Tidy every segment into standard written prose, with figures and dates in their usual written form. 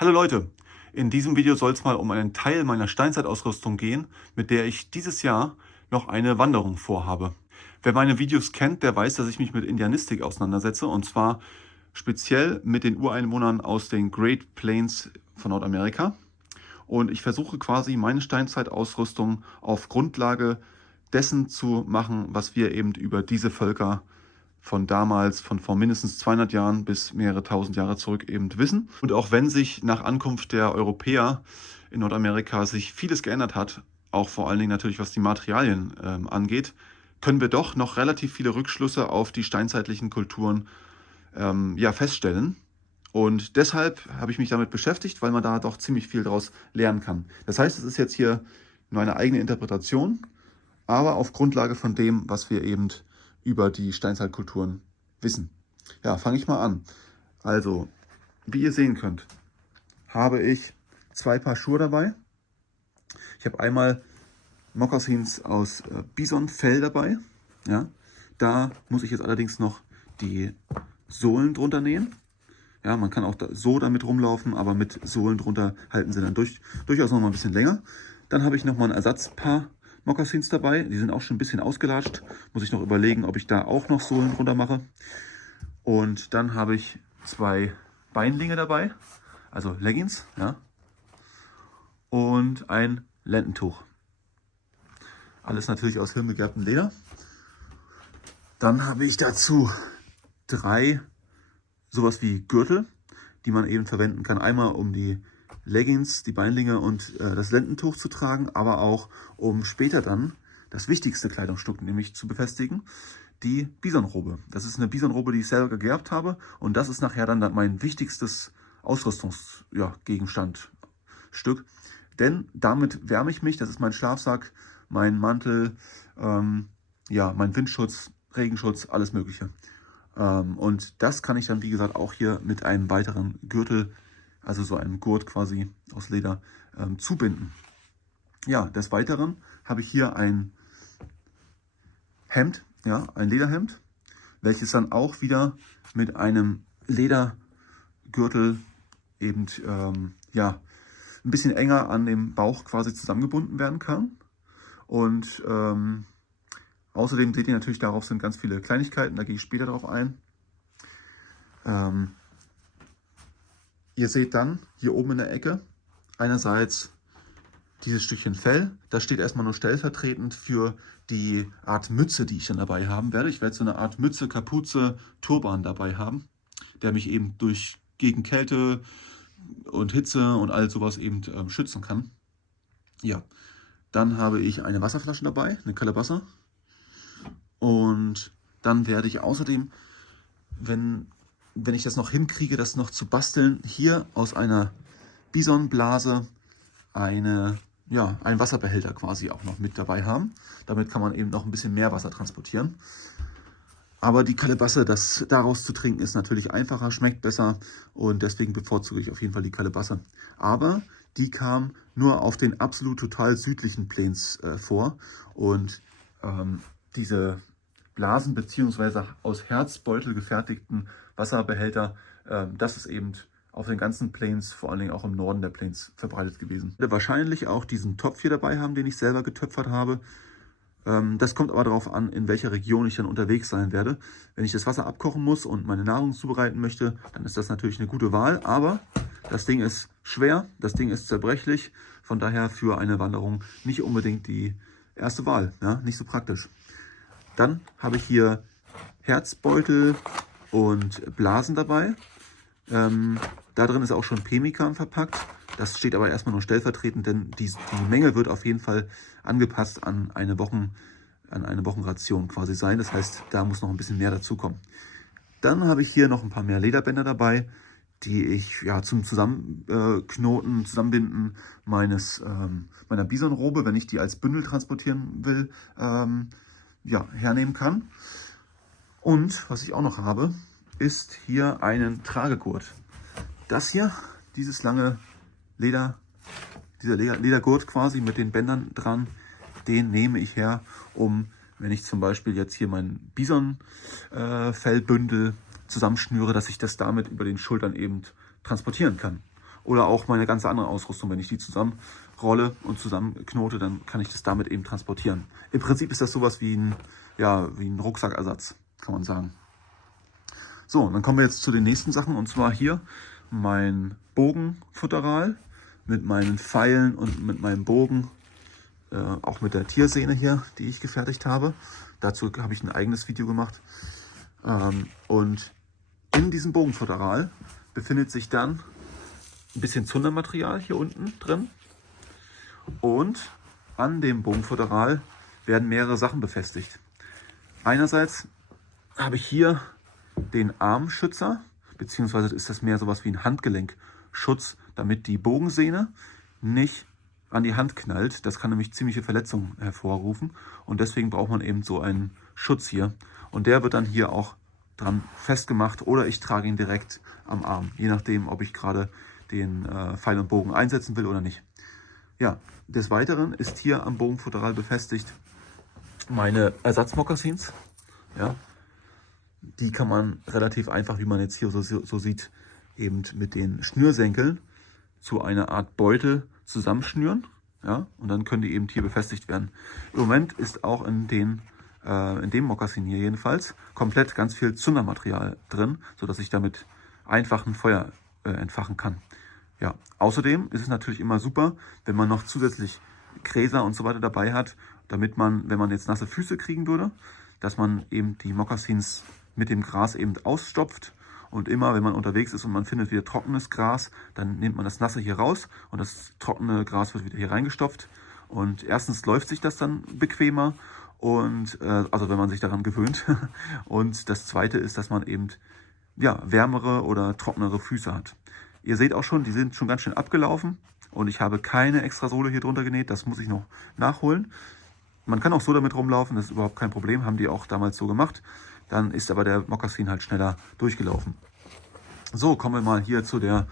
Hallo Leute, in diesem Video soll es mal um einen Teil meiner Steinzeitausrüstung gehen, mit der ich dieses Jahr noch eine Wanderung vorhabe. Wer meine Videos kennt, der weiß, dass ich mich mit Indianistik auseinandersetze, und zwar speziell mit den Ureinwohnern aus den Great Plains von Nordamerika. Und ich versuche quasi meine Steinzeitausrüstung auf Grundlage dessen zu machen, was wir eben über diese Völker von damals, von vor mindestens 200 Jahren bis mehrere tausend Jahre zurück eben wissen. Und auch wenn sich nach Ankunft der Europäer in Nordamerika sich vieles geändert hat, auch vor allen Dingen natürlich was die Materialien angeht, können wir doch noch relativ viele Rückschlüsse auf die steinzeitlichen Kulturen ja, feststellen. Und deshalb habe ich mich damit beschäftigt, weil man da doch ziemlich viel daraus lernen kann. Das heißt, es ist jetzt hier nur eine eigene Interpretation, aber auf Grundlage von dem, was wir eben über die Steinzeitkulturen wissen. Ja, fange ich mal an. Also, wie ihr sehen könnt, habe ich zwei Paar Schuhe dabei. Ich habe einmal Mokassins aus Bisonfell dabei. Ja, da muss ich jetzt allerdings noch die Sohlen drunter nähen. Ja, man kann auch so damit rumlaufen, aber mit Sohlen drunter halten sie dann durchaus noch mal ein bisschen länger. Dann habe ich noch mal ein Ersatzpaar Mokassins dabei. Die sind auch schon ein bisschen ausgelatscht. Muss ich noch überlegen, ob ich da auch noch Sohlen drunter mache. Und dann habe ich zwei Beinlinge dabei, also Leggings, ja, und ein Lendentuch. Alles natürlich aus hirngegerbtem Leder. Dann habe ich dazu drei sowas wie Gürtel, die man eben verwenden kann. Einmal um die Leggings, die Beinlinge und das Lendentuch zu tragen, aber auch um später dann das wichtigste Kleidungsstück nämlich zu befestigen, die Bisonrobe. Das ist eine Bisonrobe, die ich selber gegerbt habe, und das ist nachher dann mein wichtigstes Ausrüstungsgegenstandstück. Denn damit wärme ich mich, das ist mein Schlafsack, mein Mantel, ja, mein Windschutz, Regenschutz, alles Mögliche. Und das kann ich dann, wie gesagt, auch hier mit einem weiteren Gürtel, also so einem Gurt quasi aus Leder, zubinden. Ja, des Weiteren habe ich hier ein Hemd, ja, ein Lederhemd, welches dann auch wieder mit einem Ledergürtel eben ja, ein bisschen enger an dem Bauch quasi zusammengebunden werden kann. Und außerdem seht ihr natürlich, darauf sind ganz viele Kleinigkeiten, da gehe ich später darauf ein. Ihr seht dann hier oben in der Ecke einerseits dieses Stückchen Fell. Das steht erstmal nur stellvertretend für die Art Mütze, die ich dann dabei haben werde. Ich werde so eine Art Mütze, Kapuze, Turban dabei haben, der mich eben gegen Kälte und Hitze und all sowas eben schützen kann. Ja, dann habe ich eine Wasserflasche dabei, eine Kalebasse. Und dann werde ich außerdem, wenn ich das noch hinkriege, das noch zu basteln, hier aus einer Bisonblase einen Wasserbehälter quasi auch noch mit dabei haben. Damit kann man eben noch ein bisschen mehr Wasser transportieren. Aber die Kalebasse, das daraus zu trinken, ist natürlich einfacher, schmeckt besser, und deswegen bevorzuge ich auf jeden Fall die Kalebasse. Aber die kam nur auf den absolut total südlichen Plains vor, und diese Blasen bzw. aus Herzbeutel gefertigten Wasserbehälter, das ist eben auf den ganzen Plains, vor allen Dingen auch im Norden der Plains, verbreitet gewesen. Ich werde wahrscheinlich auch diesen Topf hier dabei haben, den ich selber getöpfert habe. Das kommt aber darauf an, in welcher Region ich dann unterwegs sein werde. Wenn ich das Wasser abkochen muss und meine Nahrung zubereiten möchte, dann ist das natürlich eine gute Wahl. Aber das Ding ist schwer, das Ding ist zerbrechlich. Von daher für eine Wanderung nicht unbedingt die erste Wahl, ja, nicht so praktisch. Dann habe ich hier Herzbeutel und Blasen dabei. Da drin ist auch schon Pemmikan verpackt. Das steht aber erstmal nur stellvertretend, denn die Menge wird auf jeden Fall angepasst an eine Wochenration quasi sein. Das heißt, da muss noch ein bisschen mehr dazukommen. Dann habe ich hier noch ein paar mehr Lederbänder dabei, die ich ja zum Zusammenbinden meiner Bisonrobe, wenn ich die als Bündel transportieren will, ja, hernehmen kann. Und was ich auch noch habe, ist hier einen Tragegurt. Das hier, dieses lange dieser Ledergurt quasi mit den Bändern dran, den nehme ich her, um, wenn ich zum Beispiel jetzt hier mein Bisonfellbündel zusammenschnüre, dass ich das damit über den Schultern eben transportieren kann. oder auch meine ganze andere Ausrüstung. Wenn ich die zusammenrolle und zusammenknote, dann kann ich das damit eben transportieren. Im Prinzip ist das sowas wie ein Rucksackersatz, kann man sagen. So, dann kommen wir jetzt zu den nächsten Sachen, und zwar hier mein Bogenfutteral mit meinen Pfeilen und mit meinem Bogen, auch mit der Tiersehne hier, die ich gefertigt habe. Dazu habe ich ein eigenes Video gemacht. Und in diesem Bogenfutteral befindet sich dann ein bisschen Zundermaterial hier unten drin. Und an dem Bogenfutteral werden mehrere Sachen befestigt. Einerseits habe ich hier den Armschützer, beziehungsweise ist das mehr sowas wie ein Handgelenkschutz, damit die Bogensehne nicht an die Hand knallt. Das kann nämlich ziemliche Verletzungen hervorrufen, und deswegen braucht man eben so einen Schutz hier. Und der wird dann hier auch dran festgemacht, oder ich trage ihn direkt am Arm, je nachdem, ob ich gerade den Pfeil und Bogen einsetzen will oder nicht. Ja, des Weiteren ist hier am Bogenfutteral befestigt meine Ersatzmokassins. Ja, die kann man relativ einfach, wie man jetzt hier so sieht, eben mit den Schnürsenkeln zu einer Art Beutel zusammenschnüren. Ja, und dann können die eben hier befestigt werden. Im Moment ist auch in dem Mokassin hier jedenfalls komplett ganz viel Zundermaterial drin, sodass ich damit einfach ein Feuer entfachen kann. Ja, außerdem ist es natürlich immer super, wenn man noch zusätzlich Gräser und so weiter dabei hat, damit man, wenn man jetzt nasse Füße kriegen würde, dass man eben die Mokassins mit dem Gras eben ausstopft, und immer, wenn man unterwegs ist und man findet wieder trockenes Gras, dann nimmt man das Nasse hier raus und das trockene Gras wird wieder hier reingestopft, und erstens läuft sich das dann bequemer, und also wenn man sich daran gewöhnt, und das zweite ist, dass man eben wärmere oder trockenere Füße hat. Ihr seht auch schon, die sind schon ganz schön abgelaufen, und ich habe keine extra Sohle hier drunter genäht, das muss ich noch nachholen. Man kann auch so damit rumlaufen, das ist überhaupt kein Problem, haben die auch damals so gemacht. Dann ist aber der Mokassin halt schneller durchgelaufen. So, kommen wir mal hier zu der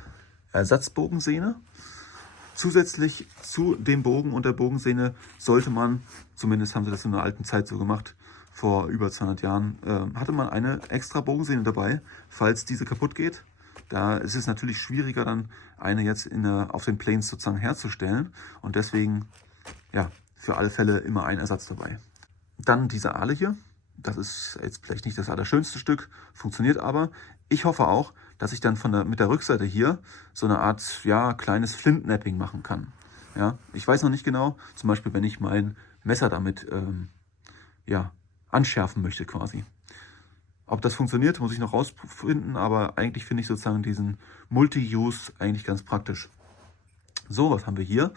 Ersatzbogensehne. Zusätzlich zu dem Bogen und der Bogensehne sollte man, zumindest haben sie das in der alten Zeit so gemacht, vor über 200 Jahren, hatte man eine extra Bogensehne dabei, falls diese kaputt geht. Da ist es natürlich schwieriger, dann eine jetzt auf den Planes sozusagen herzustellen, und deswegen, ja, für alle Fälle immer ein Ersatz dabei. Dann diese Ahle hier. Das ist jetzt vielleicht nicht das allerschönste Stück, funktioniert aber. Ich hoffe auch, dass ich dann mit der Rückseite hier so eine Art, ja, kleines Flintnapping machen kann. Ja, ich weiß noch nicht genau, zum Beispiel, wenn ich mein Messer damit anschärfen möchte quasi. Ob das funktioniert, muss ich noch rausfinden, aber eigentlich finde ich sozusagen diesen Multi-Use eigentlich ganz praktisch. So, was haben wir hier?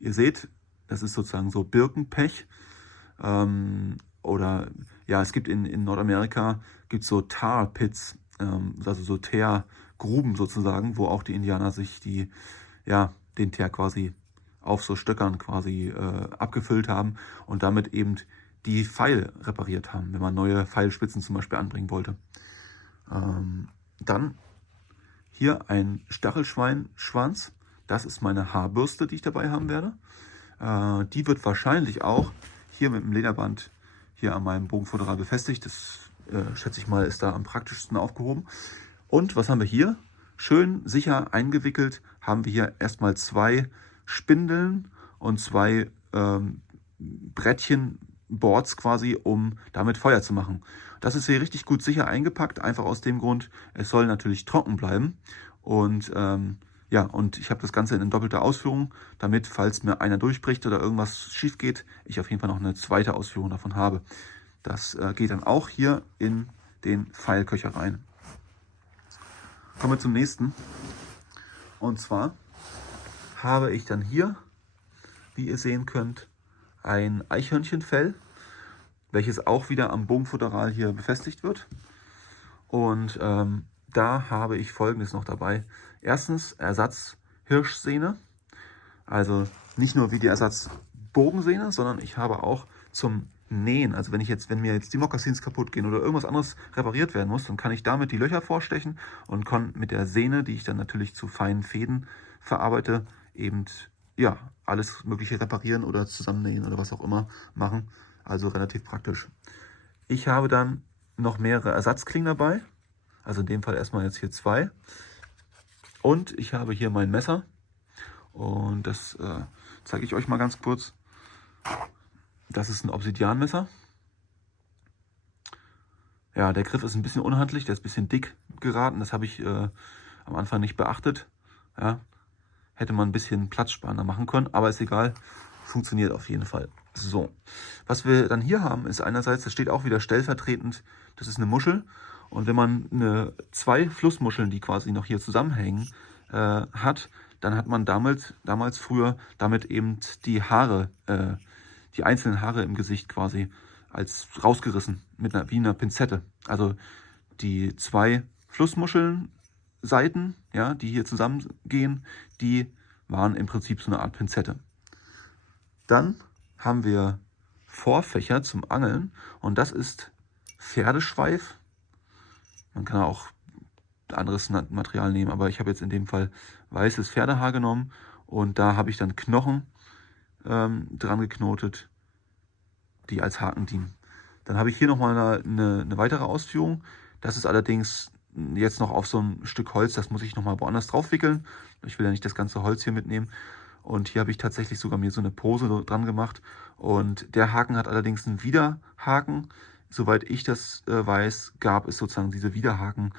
Ihr seht, das ist sozusagen so Birkenpech. Oder ja, es gibt in Nordamerika gibt's so Tar Pits, also so Teergruben sozusagen, wo auch die Indianer sich den Teer quasi auf so Stöckern quasi abgefüllt haben und damit eben die Pfeile repariert haben, wenn man neue Pfeilspitzen zum Beispiel anbringen wollte. Dann hier ein Stachelschweinschwanz. Das ist meine Haarbürste, die ich dabei haben werde. Die wird wahrscheinlich auch hier mit dem Lederband hier an meinem Bogenfutteral befestigt. Das schätze ich mal, ist da am praktischsten aufgehoben. Und was haben wir hier? Schön sicher eingewickelt haben wir hier erstmal 2 Spindeln und 2 Brettchen, Boards quasi, um damit Feuer zu machen. Das ist hier richtig gut sicher eingepackt, einfach aus dem Grund, es soll natürlich trocken bleiben. Und und ich habe das Ganze in doppelter Ausführung, damit, falls mir einer durchbricht oder irgendwas schief geht, ich auf jeden Fall noch eine zweite Ausführung davon habe. Das geht dann auch hier in den Pfeilköcher rein. Kommen wir zum nächsten. Und zwar habe ich dann hier, wie ihr sehen könnt, ein Eichhörnchenfell, welches auch wieder am Bogenfutteral hier befestigt wird. Und da habe ich Folgendes noch dabei. Erstens Ersatz Hirschsehne, also nicht nur wie die Ersatz Bogensehne, sondern ich habe auch zum Nähen, also wenn mir jetzt die Mokassins kaputt gehen oder irgendwas anderes repariert werden muss, dann kann ich damit die Löcher vorstechen und kann mit der Sehne, die ich dann natürlich zu feinen Fäden verarbeite, eben alles Mögliche reparieren oder zusammennähen oder was auch immer machen. Also relativ praktisch. Ich habe dann noch mehrere Ersatzklingen dabei. Also in dem Fall erstmal jetzt hier 2. Und ich habe hier mein Messer und das zeige ich euch mal ganz kurz. Das ist ein Obsidianmesser. Ja, der Griff ist ein bisschen unhandlich, der ist ein bisschen dick geraten. Das habe ich am Anfang nicht beachtet. Ja, hätte man ein bisschen platzsparender machen können, aber ist egal. Funktioniert auf jeden Fall. So, was wir dann hier haben, ist einerseits, das steht auch wieder stellvertretend, das ist eine Muschel. Und wenn man zwei Flussmuscheln, die quasi noch hier zusammenhängen, hat, dann hat man damals früher damit eben die Haare, die einzelnen Haare im Gesicht quasi als rausgerissen, wie einer Pinzette. Also die zwei Flussmuscheln Seiten, ja, die hier zusammengehen, die waren im Prinzip so eine Art Pinzette. Dann haben wir Vorfächer zum Angeln und das ist Pferdeschweif. Man kann auch anderes Material nehmen, aber ich habe jetzt in dem Fall weißes Pferdehaar genommen und da habe ich dann Knochen dran geknotet, die als Haken dienen. Dann habe ich hier nochmal eine weitere Ausführung. Das ist allerdings jetzt noch auf so ein Stück Holz, das muss ich nochmal woanders drauf wickeln. Ich will ja nicht das ganze Holz hier mitnehmen. Und hier habe ich tatsächlich sogar mir so eine Pose dran gemacht. Und der Haken hat allerdings einen Widerhaken. Soweit ich das weiß, gab es sozusagen diese Widerhaken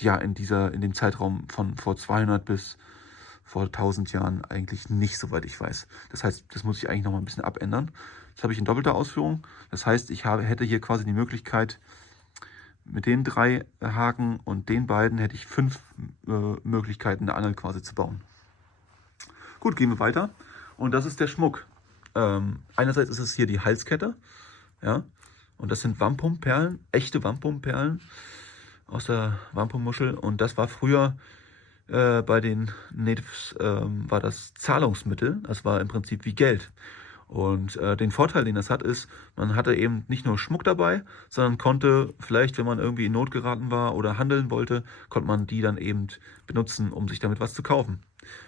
ja, in dem Zeitraum von vor 200 bis vor 1000 Jahren eigentlich nicht, soweit ich weiß. Das heißt, das muss ich eigentlich noch mal ein bisschen abändern. Das habe ich in doppelter Ausführung. Das heißt, ich hätte hier quasi die Möglichkeit, mit den 3 Haken und den beiden hätte ich 5 Möglichkeiten, eine Angel quasi zu bauen. Gut, gehen wir weiter. Und das ist der Schmuck. Einerseits ist es hier die Halskette. Ja, und das sind Wampumperlen, echte Wampumperlen aus der Wampummuschel. Und das war früher bei den Natives war das Zahlungsmittel. Das war im Prinzip wie Geld. Und den Vorteil, den das hat, ist, man hatte eben nicht nur Schmuck dabei, sondern konnte vielleicht, wenn man irgendwie in Not geraten war oder handeln wollte, konnte man die dann eben benutzen, um sich damit was zu kaufen.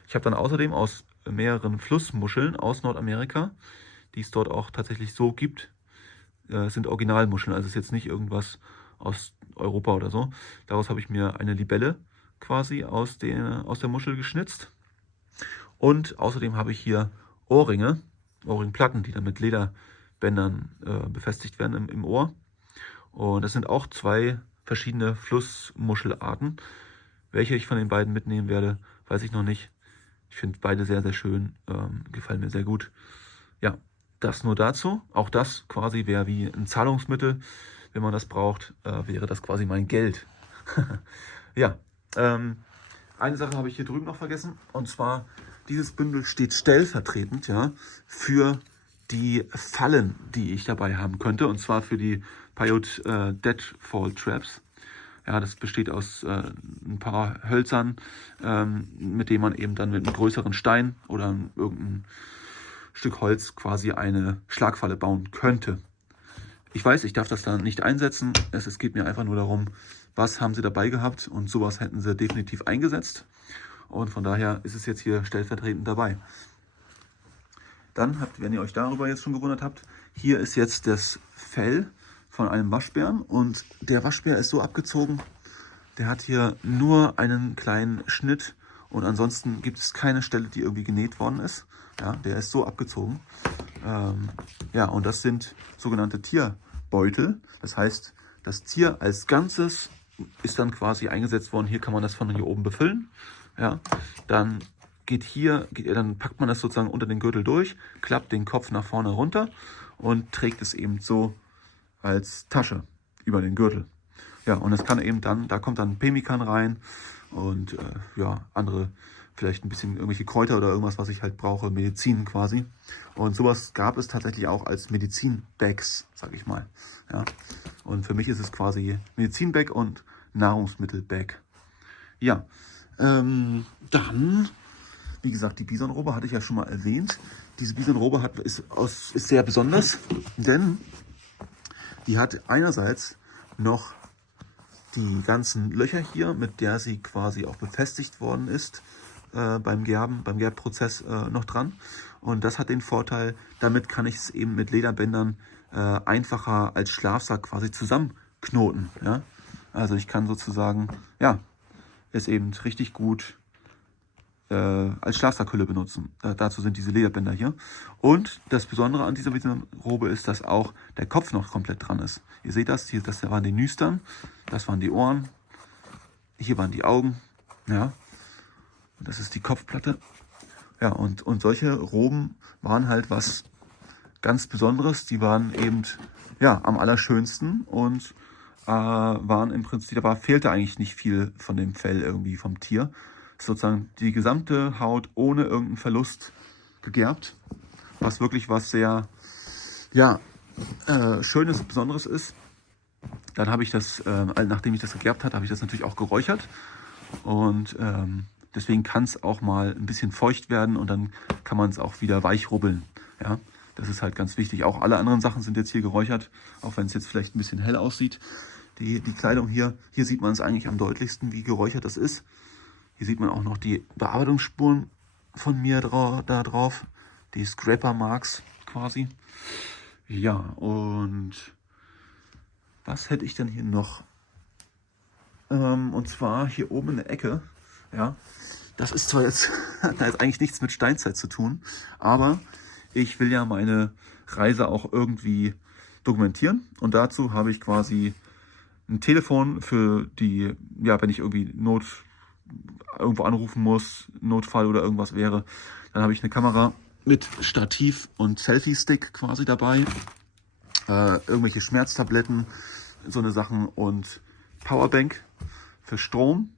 Ich habe dann außerdem aus mehreren Flussmuscheln aus Nordamerika, die es dort auch tatsächlich so gibt, sind Originalmuscheln, also ist jetzt nicht irgendwas aus Europa oder so. Daraus habe ich mir eine Libelle quasi aus der Muschel geschnitzt. Und außerdem habe ich hier Ohrringplatten, die dann mit Lederbändern befestigt werden im Ohr. Und das sind auch 2 verschiedene Flussmuschelarten. Welche ich von den beiden mitnehmen werde, weiß ich noch nicht. Ich finde beide sehr, sehr schön, gefallen mir sehr gut. Ja, das nur dazu. Auch das quasi wäre wie ein Zahlungsmittel. Wenn man das braucht, wäre das quasi mein Geld. Ja, eine Sache habe ich hier drüben noch vergessen. Und zwar, dieses Bündel steht stellvertretend, ja, für die Fallen, die ich dabei haben könnte. Und zwar für die Paiute Deadfall Traps. Ja, das besteht aus ein paar Hölzern, mit denen man eben dann mit einem größeren Stein oder irgendeinem Stück Holz quasi eine Schlagfalle bauen könnte. Ich weiß, ich darf das da nicht einsetzen. Es geht mir einfach nur darum, was haben sie dabei gehabt und sowas hätten sie definitiv eingesetzt. Und von daher ist es jetzt hier stellvertretend dabei. Dann wenn ihr euch darüber jetzt schon gewundert habt, hier ist jetzt das Fell von einem Waschbären und der Waschbär ist so abgezogen, der hat hier nur einen kleinen Schnitt und ansonsten gibt es keine Stelle, die irgendwie genäht worden ist. Ja, der ist so abgezogen. Ja, und das sind sogenannte Tierbeutel. Das heißt, das Tier als Ganzes ist dann quasi eingesetzt worden. Hier kann man das von hier oben befüllen. Ja, dann dann packt man das sozusagen unter den Gürtel durch, klappt den Kopf nach vorne runter und trägt es eben so als Tasche über den Gürtel. Ja, und das kann eben dann, da kommt dann Pemmikan rein und ja, andere, vielleicht ein bisschen irgendwelche Kräuter oder irgendwas, was ich halt brauche, Medizin quasi. Und sowas gab es tatsächlich auch als Medizin-Bags, sage ich mal. Ja, und für mich ist es quasi Medizin-Bag und Nahrungsmittel-Bag. Ja, dann, wie gesagt, die Bisonrobe hatte ich ja schon mal erwähnt. Diese Bisonrobe ist sehr besonders, denn die hat einerseits noch die ganzen Löcher hier, mit der sie quasi auch befestigt worden ist beim Gerbprozess noch dran. Und das hat den Vorteil, damit kann ich es eben mit Lederbändern einfacher als Schlafsack quasi zusammenknoten. Ja? Also ich kann sozusagen, ja, es eben richtig gut als Schlafsackhülle benutzen. Dazu sind diese Lederbänder hier. Und das Besondere an dieser Robe ist, dass auch der Kopf noch komplett dran ist. Ihr seht das, hier, das waren die Nüstern, das waren die Ohren, hier waren die Augen, ja. Und das ist die Kopfplatte. Ja, und solche Roben waren halt was ganz Besonderes. Die waren eben, ja, am allerschönsten und waren im Prinzip, fehlte eigentlich nicht viel von dem Fell irgendwie vom Tier. Sozusagen die gesamte Haut ohne irgendeinen Verlust gegerbt, was wirklich was sehr, ja, Schönes, Besonderes ist. Dann habe ich das, nachdem ich das gegerbt hatte, habe ich das natürlich auch geräuchert und deswegen kann es auch mal ein bisschen feucht werden und dann kann man es auch wieder weich rubbeln. Ja, das ist halt ganz wichtig. Auch alle anderen Sachen sind jetzt hier geräuchert, auch wenn es jetzt vielleicht ein bisschen hell aussieht. Die Kleidung hier sieht man es eigentlich am deutlichsten, wie geräuchert das ist. Hier sieht man auch noch die Bearbeitungsspuren von mir da drauf, die Scraper Marks quasi. Ja, und was hätte ich denn hier noch? Und zwar hier oben in der Ecke, ja, das ist zwar jetzt, hat jetzt eigentlich nichts mit Steinzeit zu tun, aber ich will ja meine Reise auch irgendwie dokumentieren und dazu habe ich quasi ein Telefon für die, ja, wenn ich irgendwie irgendwo anrufen muss, Notfall oder irgendwas wäre, dann habe ich eine Kamera mit Stativ und Selfie-Stick quasi dabei, irgendwelche Schmerztabletten, so eine Sachen und Powerbank für Strom.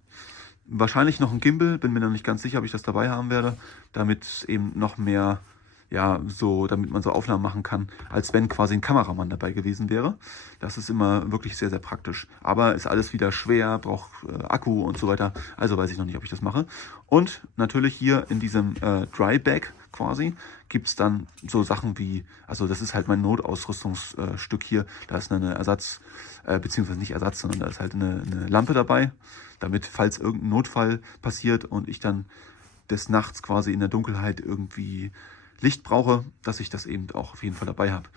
Wahrscheinlich noch ein Gimbal, bin mir noch nicht ganz sicher, ob ich das dabei haben werde, damit eben noch mehr, ja, so, damit man so Aufnahmen machen kann, als wenn quasi ein Kameramann dabei gewesen wäre. Das ist immer wirklich sehr, sehr praktisch. Aber ist alles wieder schwer, braucht Akku und so weiter. Also weiß ich noch nicht, ob ich das mache. Und natürlich hier in diesem Dry Bag quasi gibt es dann so Sachen wie, also das ist halt mein Notausrüstungsstück hier. Da ist eine Ersatz, beziehungsweise nicht Ersatz, sondern da ist halt eine Lampe dabei, damit, falls irgendein Notfall passiert und ich dann des Nachts quasi in der Dunkelheit irgendwie Licht brauche, dass ich das eben auch auf jeden Fall dabei habe.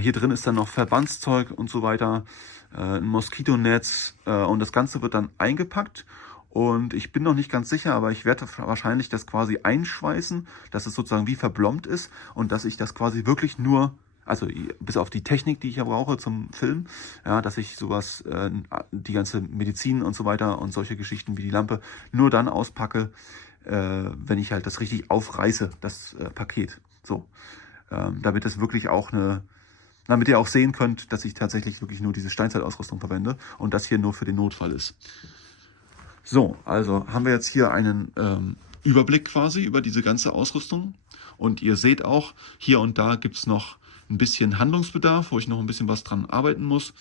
Hier drin ist dann noch Verbandszeug und so weiter, ein Moskitonetz und das Ganze wird dann eingepackt und ich bin noch nicht ganz sicher, aber ich werde wahrscheinlich das quasi einschweißen, dass es sozusagen wie verblombt ist und dass ich das quasi wirklich nur, also bis auf die Technik, die ich ja brauche zum Filmen, ja, dass ich sowas, die ganze Medizin und so weiter und solche Geschichten wie die Lampe nur dann auspacke, wenn ich halt das richtig aufreiße, das Paket. So, damit es wirklich auch damit ihr auch sehen könnt, dass ich tatsächlich wirklich nur diese Steinzeitausrüstung verwende und das hier nur für den Notfall ist. So, also haben wir jetzt hier einen Überblick quasi über diese ganze Ausrüstung und ihr seht auch, hier und da gibt es noch ein bisschen Handlungsbedarf, wo ich noch ein bisschen was dran arbeiten muss.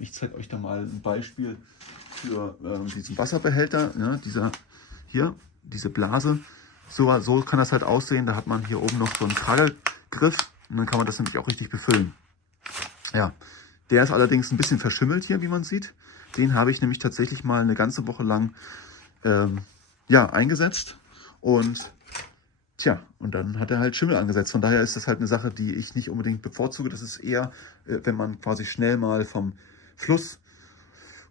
Ich zeige euch da mal ein Beispiel für diesen Wasserbehälter, ja, diese Blase. So kann das halt aussehen. Da hat man hier oben noch so einen Kragelgriff und dann kann man das nämlich auch richtig befüllen. Ja, der ist allerdings ein bisschen verschimmelt hier, wie man sieht. Den habe ich nämlich tatsächlich mal eine ganze Woche lang ja, eingesetzt und tja, und dann hat er halt Schimmel angesetzt. Von daher ist das halt eine Sache, die ich nicht unbedingt bevorzuge. Das ist eher, wenn man quasi schnell mal vom Fluss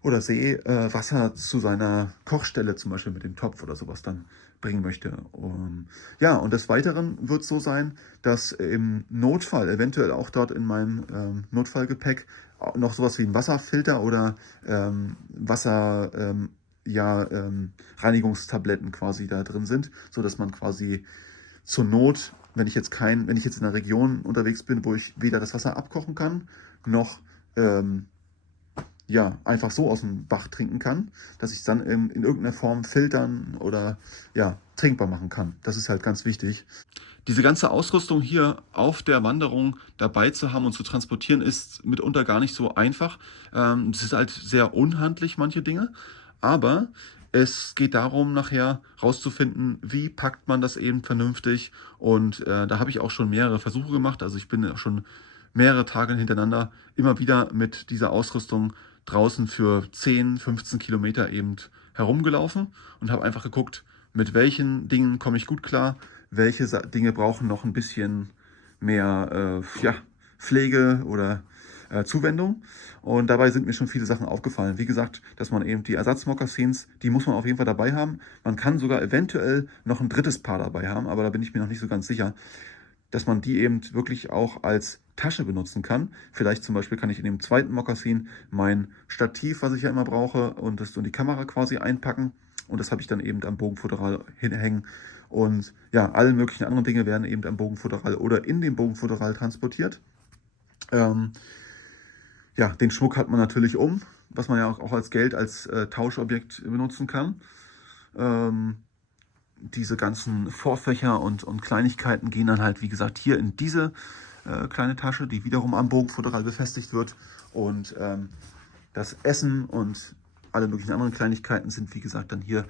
oder See Wasser zu seiner Kochstelle, zum Beispiel mit dem Topf oder sowas, dann bringen möchte. Ja, und des Weiteren wird es so sein, dass im Notfall, eventuell auch dort in meinem Notfallgepäck, noch sowas wie ein Wasserfilter oder Reinigungstabletten quasi da drin sind, so dass man quasi zur Not, wenn ich jetzt in einer Region unterwegs bin, wo ich weder das Wasser abkochen kann, noch ja, einfach so aus dem Bach trinken kann, dass ich es dann in irgendeiner Form filtern oder ja, trinkbar machen kann. Das ist halt ganz wichtig. Diese ganze Ausrüstung hier auf der Wanderung dabei zu haben und zu transportieren, ist mitunter gar nicht so einfach. Es ist halt sehr unhandlich, manche Dinge, aber es geht darum, nachher rauszufinden, wie packt man das eben vernünftig. Und da habe ich auch schon mehrere Versuche gemacht. Also ich bin schon mehrere Tage hintereinander immer wieder mit dieser Ausrüstung draußen für 10, 15 Kilometer eben herumgelaufen und habe einfach geguckt, mit welchen Dingen komme ich gut klar, welche Dinge brauchen noch ein bisschen mehr ja, Pflege oder Zuwendung. Und dabei sind mir schon viele Sachen aufgefallen. Wie gesagt, dass man eben die Ersatzmokassins, die muss man auf jeden Fall dabei haben. Man kann sogar eventuell noch ein drittes Paar dabei haben, aber da bin ich mir noch nicht so ganz sicher, dass man die eben wirklich auch als Tasche benutzen kann. Vielleicht zum Beispiel kann ich in dem zweiten Mokassin mein Stativ, was ich ja immer brauche, und das und die Kamera quasi einpacken. Und das habe ich dann eben am Bogenfutteral hinhängen. Und ja, alle möglichen anderen Dinge werden eben am Bogenfutteral oder in dem Bogenfutteral transportiert. Ja, den Schmuck hat man natürlich was man ja auch als Geld, als Tauschobjekt benutzen kann. Diese ganzen Vorfächer und Kleinigkeiten gehen dann halt, wie gesagt, hier in diese kleine Tasche, die wiederum am Bogenfutteral befestigt wird. Und das Essen und alle möglichen anderen Kleinigkeiten sind, wie gesagt, dann hier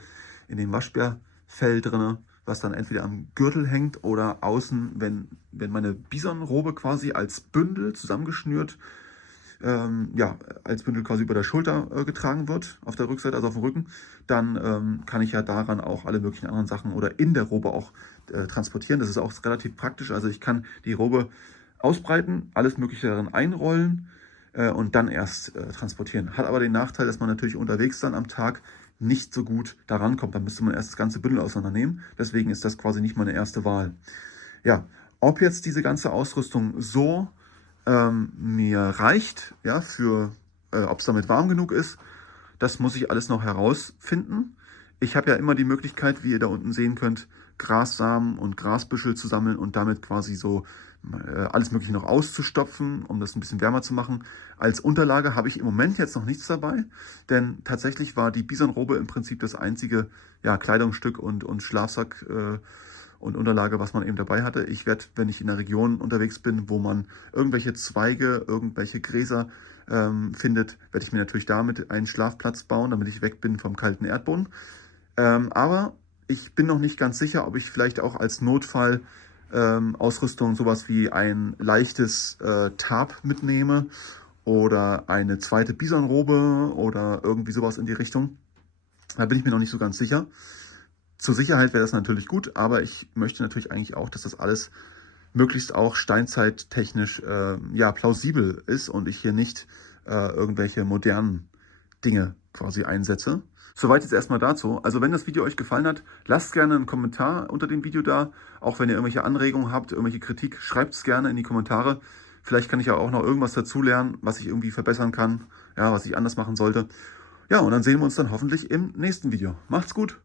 in dem Waschbärfell drin, was dann entweder am Gürtel hängt oder außen, wenn meine Bisonrobe quasi als Bündel zusammengeschnürt, ja, als Bündel quasi über der Schulter getragen wird, auf der Rückseite, also auf dem Rücken, dann kann ich ja daran auch alle möglichen anderen Sachen oder in der Robe auch transportieren. Das ist auch relativ praktisch. Also ich kann die Robe ausbreiten, alles Mögliche darin einrollen und dann erst transportieren. Hat aber den Nachteil, dass man natürlich unterwegs dann am Tag nicht so gut daran kommt. Dann müsste man erst das ganze Bündel auseinandernehmen. Deswegen ist das quasi nicht meine erste Wahl. Ja, ob jetzt diese ganze Ausrüstung so mir reicht, ja, ob es damit warm genug ist, das muss ich alles noch herausfinden. Ich habe ja immer die Möglichkeit, wie ihr da unten sehen könnt, Grassamen und Grasbüschel zu sammeln und damit quasi so alles Mögliche noch auszustopfen, um das ein bisschen wärmer zu machen. Als Unterlage habe ich im Moment jetzt noch nichts dabei, denn tatsächlich war die Bisonrobe im Prinzip das einzige Kleidungsstück und Schlafsack und Unterlage, was man eben dabei hatte. Ich werde, wenn ich in der Region unterwegs bin, wo man irgendwelche Zweige, irgendwelche Gräser findet, werde ich mir natürlich damit einen Schlafplatz bauen, damit ich weg bin vom kalten Erdboden. Aber ich bin noch nicht ganz sicher, ob ich vielleicht auch als Notfall Ausrüstung sowas wie ein leichtes Tarp mitnehme oder eine zweite Bisonrobe oder irgendwie sowas in die Richtung. Da bin ich mir noch nicht so ganz sicher. Zur Sicherheit wäre das natürlich gut, aber ich möchte natürlich eigentlich auch, dass das alles möglichst auch steinzeittechnisch ja, plausibel ist und ich hier nicht irgendwelche modernen Dinge quasi einsetze. Soweit jetzt erstmal dazu. Also wenn das Video euch gefallen hat, lasst gerne einen Kommentar unter dem Video da. Auch wenn ihr irgendwelche Anregungen habt, irgendwelche Kritik, schreibt es gerne in die Kommentare. Vielleicht kann ich ja auch noch irgendwas dazulernen, was ich irgendwie verbessern kann, ja, was ich anders machen sollte. Ja, und dann sehen wir uns dann hoffentlich im nächsten Video. Macht's gut!